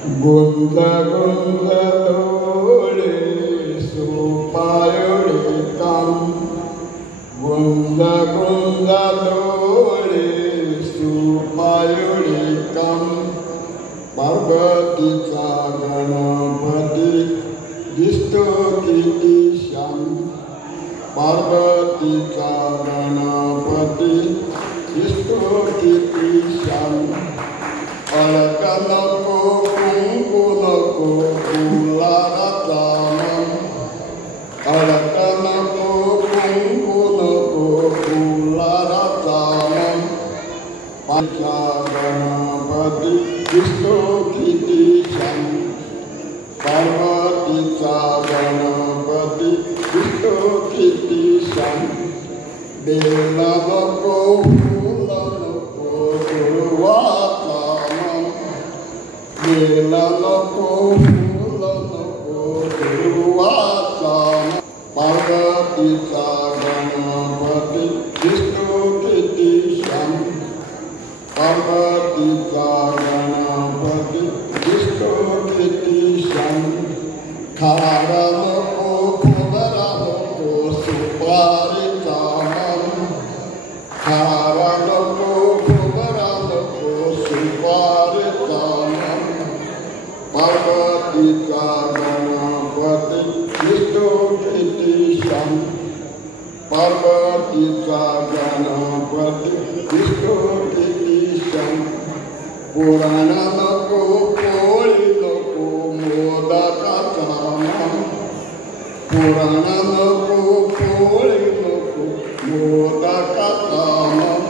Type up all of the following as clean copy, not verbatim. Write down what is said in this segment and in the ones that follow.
Gunda gunda dole supayole kam. Gunda gunda dole supayole kam. Parvatica Ganapati disto kiti sham. Parvatica Ganapati disto kiti sham. Alakanako kungkunako kularatamam. Alakanako kungkunako kularatamam. Pancaganapati disto kiti sham. Parvatica Ganapati disto kiti sham. Belavako hulanako durvatamam. Belavako hulanako durvatamam. Parvatica Ganapati disto kiti sham. Parvatica Ganapati disto kiti sham. Karanako kubaranako suparitamam. Karanako kubaranako suparitamam. Parvatica Ganapati disto kiti sham. Parvatica Ganapati disto kiti sham. Purananako poliloko modakatamam. Purananako poliloko modakatamam.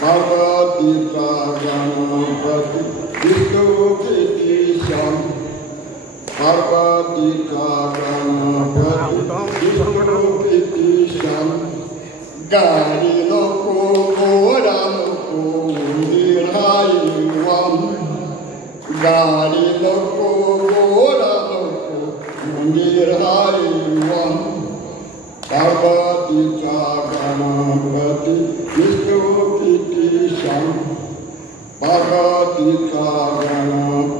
Parvatica Ganapati disto kiti sham. Parvatica Ganapati disto kiti sham. Garinoko Goranoko Mundirhaivam. Garinoko Goranoko Mundirhaivam. Parvatica Ganapati disto kiti sham. Parvatica Ganapati